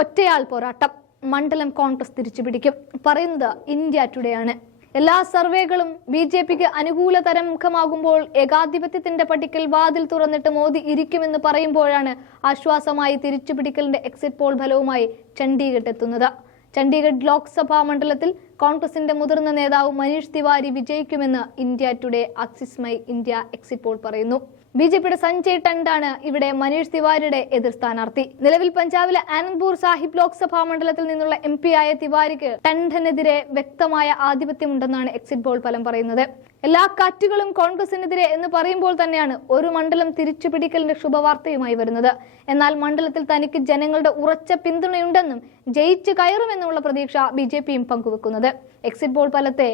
ഒറ്റയാൾ പോരാട്ടം. മണ്ഡലം കോൺഗ്രസ് തിരിച്ചുപിടിക്കും. പറയുന്നത് ഇന്ത്യ ടുഡേ ആണ്. എല്ലാ സർവേകളും ബി ജെ പിക്ക് അനുകൂല തരംമുഖമാകുമ്പോൾ ഏകാധിപത്യത്തിന്റെ പട്ടിക്കൽ വാതിൽ തുറന്നിട്ട് മോദി ഇരിക്കുമെന്ന് പറയുമ്പോഴാണ് ആശ്വാസമായി തിരിച്ചുപിടിക്കലിന്റെ എക്സിറ്റ് പോൾ ഫലവുമായി ചണ്ഡീഗഡ് എത്തുന്നത്. ചണ്ഡീഗഡ് ലോക്സഭാ മണ്ഡലത്തിൽ കോൺഗ്രസിന്റെ മുതിർന്ന നേതാവ് Manish Tiwari വിജയിക്കുമെന്ന് India Today Axis My India exit poll പറയുന്നു. ബി ജെ പിയുടെ സഞ്ജയ് ടണ്ടാണ് ഇവിടെ മനീഷ് തിവാരിയുടെ എതിർ സ്ഥാനാർത്ഥി. നിലവിൽ പഞ്ചാബിലെ ആനന്ദ്പൂർ സാഹിബ് ലോക്സഭാ മണ്ഡലത്തിൽ നിന്നുള്ള എം ആയ തിവാരിക്ക് ടണ്ടനെതിരെ വ്യക്തമായ ആധിപത്യമുണ്ടെന്നാണ് എക്സിറ്റ് പോൾ ഫലം പറയുന്നത്. എല്ലാ കാറ്റുകളും കോൺഗ്രസിനെതിരെ എന്ന് പറയുമ്പോൾ തന്നെയാണ് ഒരു മണ്ഡലം തിരിച്ചുപിടിക്കലിന്റെ ശുഭവാർത്തയുമായി വരുന്നത്. എന്നാൽ മണ്ഡലത്തിൽ തനിക്ക് ജനങ്ങളുടെ ഉറച്ച പിന്തുണയുണ്ടെന്നും ജയിച്ചു കയറുമെന്നുമുള്ള പ്രതീക്ഷ ബി ജെ പിയും പങ്കുവെക്കുന്നത്. എക്സിറ്റ് പോൾ ഫലത്തെ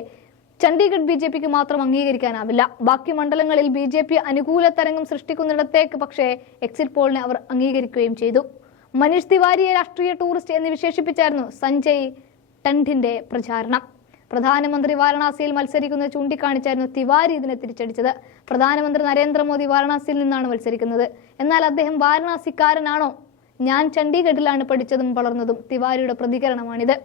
ചണ്ഡീഗഡ് ബി ജെ പിക്ക് മാത്രം അംഗീകരിക്കാനാവില്ല. ബാക്കി മണ്ഡലങ്ങളിൽ ബി ജെ പി അനുകൂല തരംഗം സൃഷ്ടിക്കുന്നിടത്തേക്ക് പക്ഷേ എക്സിറ്റ് പോളിനെ അവർ അംഗീകരിക്കുകയും ചെയ്തു. മനീഷ് തിവാരിയെ രാഷ്ട്രീയ ടൂറിസ്റ്റ് എന്ന് വിശേഷിപ്പിച്ചായിരുന്നു സഞ്ജയ് ടണ്ടിന്റെ പ്രചാരണം. പ്രധാനമന്ത്രി വാരണാസിയിൽ മത്സരിക്കുന്നത് ചൂണ്ടിക്കാണിച്ചായിരുന്നു തിവാരി ഇതിനെ തിരിച്ചടിച്ചത്. പ്രധാനമന്ത്രി നരേന്ദ്രമോദി വാരണാസിയിൽ നിന്നാണ് മത്സരിക്കുന്നത്. എന്നാൽ അദ്ദേഹം വാരണാസിക്കാരനാണോ? ഞാൻ ചണ്ഡീഗഡിലാണ് പഠിച്ചതും വളർന്നതും തിവാരിയുടെ പ്രതികരണമാണിത്.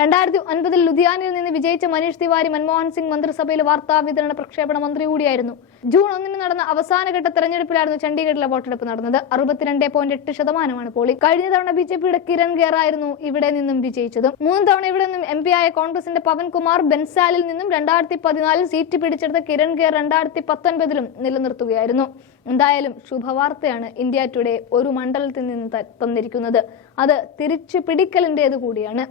രണ്ടായിരത്തി ഒൻപതിൽ ലുധിയാനയിൽ നിന്ന് വിജയിച്ച മനീഷ് തിവാരി മൻമോഹൻ സിംഗ് മന്ത്രിസഭയിലെ വാർത്താ വിതരണ പ്രക്ഷേപണ മന്ത്രി കൂടിയായിരുന്നു. ജൂൺ ഒന്നിന് നടന്ന അവസാനഘട്ട തെരഞ്ഞെടുപ്പിലായിരുന്നു ചണ്ഡീഗഡിലെ വോട്ടെടുപ്പ് നടന്നത്. അറുപത്തിരണ്ട് പോയിന്റ് എട്ട് ശതമാനമാണ് പോളി. കഴിഞ്ഞ തവണ ബി ജെ പിയുടെ കിരൺ ഖേർ ആയിരുന്നു ഇവിടെ നിന്നും വിജയിച്ചത്. മൂന്ന് തവണ ഇവിടെ നിന്നും എം പി ആയ കോൺഗ്രസിന്റെ പവൻകുമാർ ബെൻസാലിൽ നിന്നും രണ്ടായിരത്തി പതിനാലിൽ സീറ്റ് പിടിച്ചെടുത്ത കിരൺ ഖേർ രണ്ടായിരത്തി പത്തൊൻപതിലും നിലനിർത്തുകയായിരുന്നു. എന്തായാലും ശുഭവാർത്തയാണ് ഇന്ത്യ ടുഡേ ഒരു മണ്ഡലത്തിൽ നിന്ന് തന്നിരിക്കുന്നത്. അത് തിരിച്ചു പിടിക്കലിന്റെത് കൂടിയാണ്.